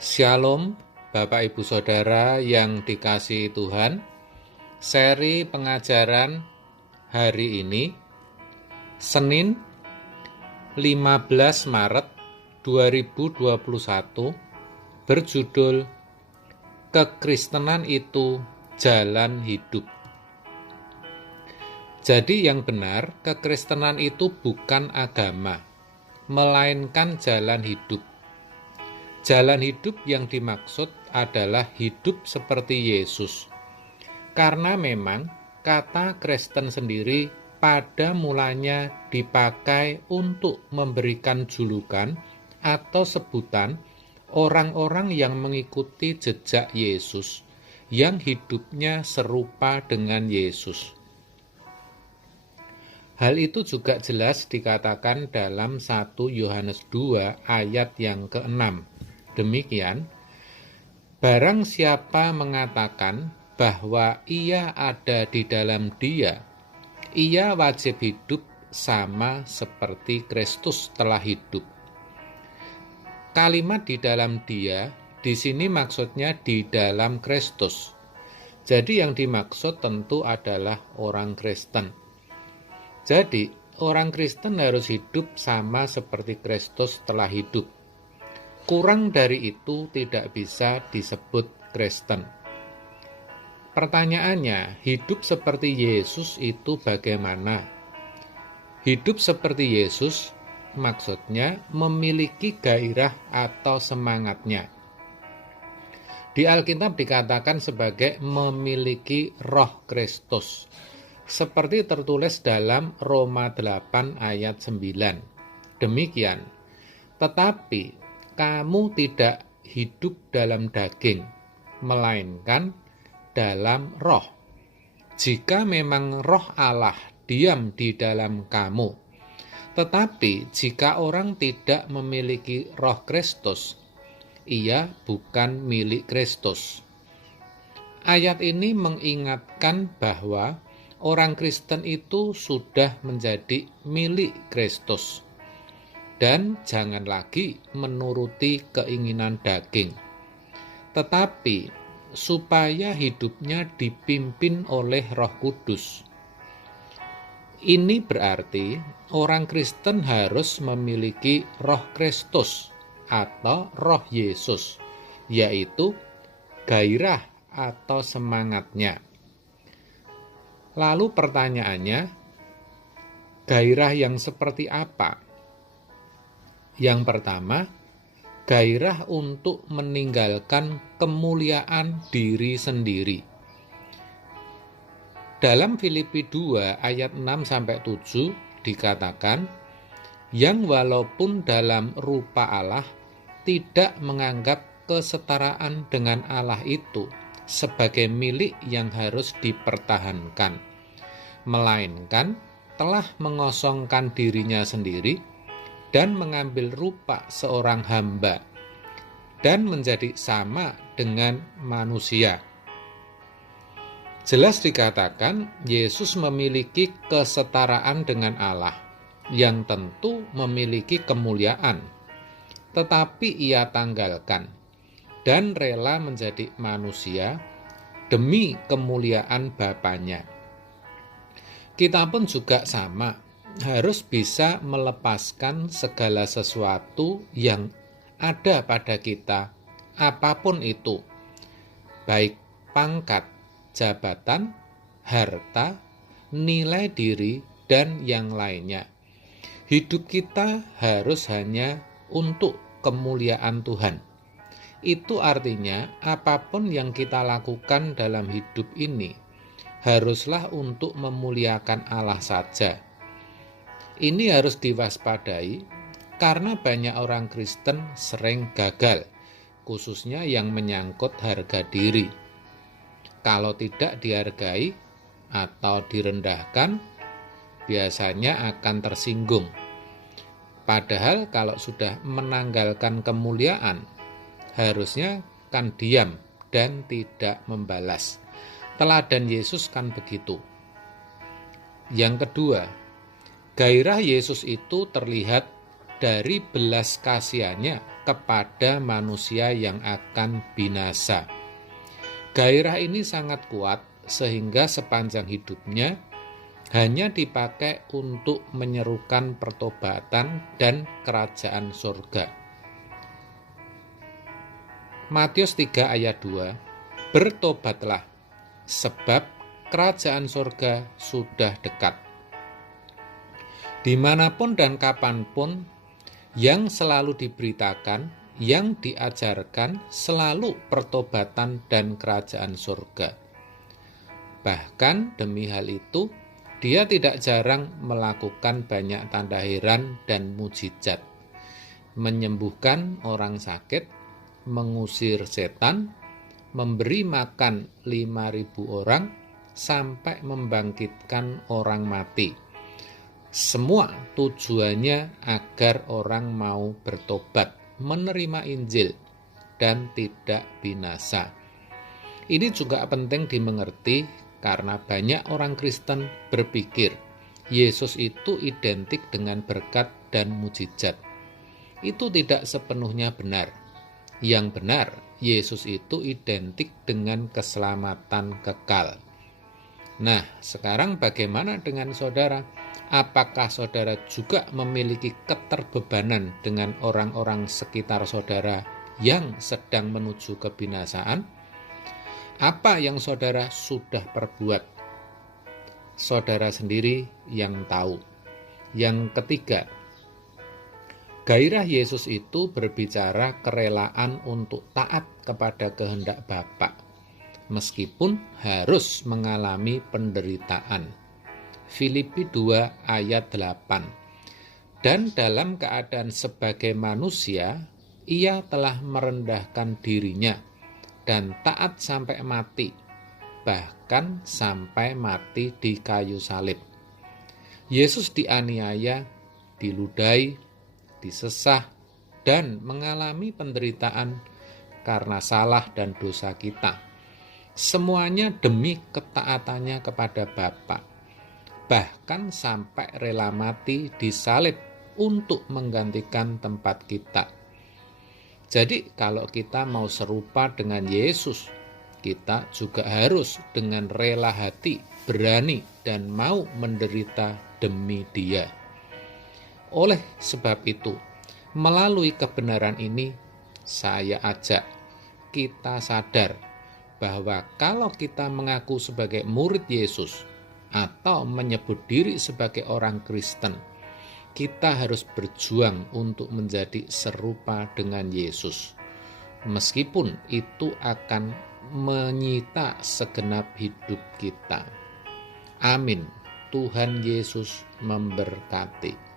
Shalom, Bapak Ibu Saudara yang dikasihi Tuhan. Seri pengajaran hari ini, Senin 15 Maret 2021, berjudul Kekristenan itu Jalan Hidup. Jadi yang benar, kekristenan itu bukan agama, melainkan jalan hidup. Jalan hidup yang dimaksud adalah hidup seperti Yesus. Karena memang kata Kristen sendiri pada mulanya dipakai untuk memberikan julukan atau sebutan orang-orang yang mengikuti jejak Yesus, yang hidupnya serupa dengan Yesus. Hal itu juga jelas dikatakan dalam 1 Yohanes 2 ayat yang ke-6. Demikian, barang siapa mengatakan bahwa ia ada di dalam Dia, ia wajib hidup sama seperti Kristus telah hidup. Kalimat di dalam Dia di sini maksudnya di dalam Kristus. Jadi yang dimaksud tentu adalah orang Kristen. Jadi, orang Kristen harus hidup sama seperti Kristus telah hidup. Kurang dari itu tidak bisa disebut Kristen. Pertanyaannya, hidup seperti Yesus itu bagaimana? Hidup seperti Yesus maksudnya memiliki gairah atau semangatnya. Di Alkitab dikatakan sebagai memiliki roh Kristus, seperti tertulis dalam Roma 8 ayat 9. Demikian, tetapi kamu tidak hidup dalam daging, melainkan dalam roh. Jika memang roh Allah diam di dalam kamu, tetapi jika orang tidak memiliki roh Kristus, ia bukan milik Kristus. Ayat ini mengingatkan bahwa orang Kristen itu sudah menjadi milik Kristus, dan jangan lagi menuruti keinginan daging, tetapi supaya hidupnya dipimpin oleh Roh Kudus. Ini berarti orang Kristen harus memiliki Roh Kristus atau Roh Yesus, yaitu gairah atau semangatnya. Lalu pertanyaannya, gairah yang seperti apa? Yang pertama, gairah untuk meninggalkan kemuliaan diri sendiri. Dalam Filipi 2 ayat 6-7 dikatakan, yang walaupun dalam rupa Allah tidak menganggap kesetaraan dengan Allah itu sebagai milik yang harus dipertahankan, melainkan telah mengosongkan dirinya sendiri dan mengambil rupa seorang hamba dan menjadi sama dengan manusia. Jelas dikatakan Yesus memiliki kesetaraan dengan Allah yang tentu memiliki kemuliaan, tetapi ia tanggalkan dan rela menjadi manusia demi kemuliaan Bapanya. Kita pun juga sama, harus bisa melepaskan segala sesuatu yang ada pada kita, apapun itu, baik pangkat, jabatan, harta, nilai diri, dan yang lainnya. Hidup kita harus hanya untuk kemuliaan Tuhan. Itu artinya apapun yang kita lakukan dalam hidup ini haruslah untuk memuliakan Allah saja. Ini harus diwaspadai karena banyak orang Kristen sering gagal, khususnya yang menyangkut harga diri. Kalau tidak dihargai atau direndahkan, biasanya akan tersinggung. Padahal kalau sudah menanggalkan kemuliaan, harusnya kan diam dan tidak membalas. Teladan Yesus kan begitu. Yang kedua, gairah Yesus itu terlihat dari belas kasihannya kepada manusia yang akan binasa. Gairah ini sangat kuat sehingga sepanjang hidupnya hanya dipakai untuk menyerukan pertobatan dan kerajaan surga. Matius 3 ayat 2, bertobatlah, sebab kerajaan surga sudah dekat. Dimanapun dan kapanpun, yang selalu diberitakan, yang diajarkan selalu pertobatan dan kerajaan surga. Bahkan demi hal itu, dia tidak jarang melakukan banyak tanda heran dan mujizat, menyembuhkan orang sakit, mengusir setan, memberi makan 5.000 orang, sampai membangkitkan orang mati. Semua tujuannya agar orang mau bertobat, menerima Injil, dan tidak binasa. Ini juga penting dimengerti karena banyak orang Kristen berpikir Yesus itu identik dengan berkat dan mujizat. Itu tidak sepenuhnya benar. Yang benar, Yesus itu identik dengan keselamatan kekal. Nah, sekarang bagaimana dengan saudara? Apakah saudara juga memiliki keterbebanan dengan orang-orang sekitar saudara yang sedang menuju kebinasaan? Apa yang saudara sudah perbuat? Saudara sendiri yang tahu. Yang ketiga, gairah Yesus itu berbicara kerelaan untuk taat kepada kehendak Bapa, meskipun harus mengalami penderitaan. Filipi 2 ayat 8. Dan dalam keadaan sebagai manusia, ia telah merendahkan dirinya dan taat sampai mati, bahkan sampai mati di kayu salib. Yesus dianiaya, diludahi, disesah, dan mengalami penderitaan karena salah dan dosa kita. Semuanya demi ketaatannya kepada Bapa. Bahkan sampai rela mati disalib untuk menggantikan tempat kita. Jadi kalau kita mau serupa dengan Yesus, kita juga harus dengan rela hati, berani, dan mau menderita demi Dia. Oleh sebab itu, melalui kebenaran ini, saya ajak kita sadar bahwa kalau kita mengaku sebagai murid Yesus atau menyebut diri sebagai orang Kristen, kita harus berjuang untuk menjadi serupa dengan Yesus. Meskipun itu akan menyita segenap hidup kita. Amin. Tuhan Yesus memberkati.